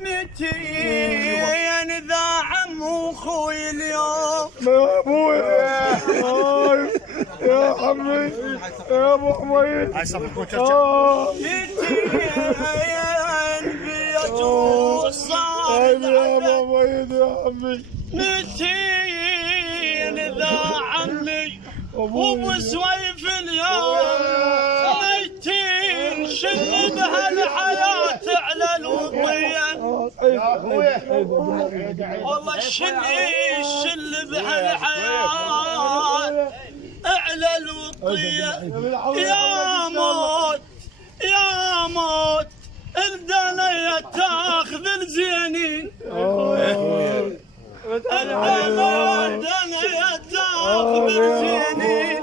متين ذا عم اخوي اليوم يا ابويا يا عمي يا ابو حميد متين بيته صار يا ابو حميد يا عمي متين ذا عمي وابو سويف اليوم ميتين شل بهالحياة على الوطية يا اخويا والله شل بهالحياة على الوطية يا موت يا موت الدنيا تاخذ الزينين الدنيا تاخذ الزينين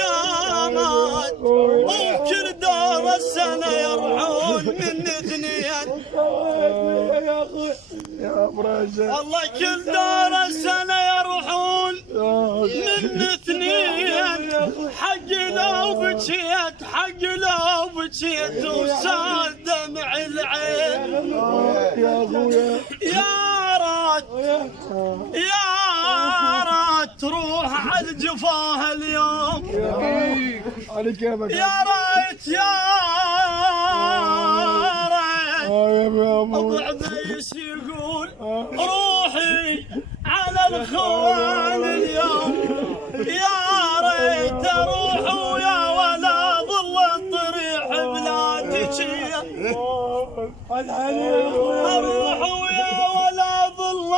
قامت وكل دور السنة يرحون من اثنين يا برجة والله كل دور السنة يروحون من اثنين حق لو بكيت وسال دمع العين يا اخويا يا رات تروح على الجفاه اليوم على كيفك يا ريت ابو عبيس يقول روحي على الخوان اليوم يا ريت اروح ويا ولا ظل الطريح بلا تجيه اروح ويا ولا ظل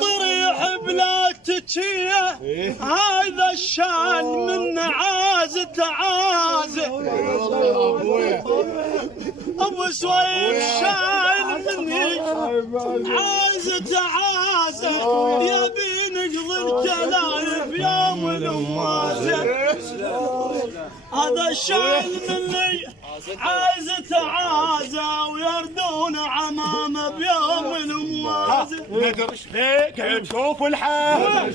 طريح بلا تجيه هذا الشان من عازة ابو سويف شايل مني عازة يبي نقضي الكلايف يوم الاموازه هذا الشايل مني عازة ويردون عمامه بيوم الاموازه نقرش ليك نشوف الحال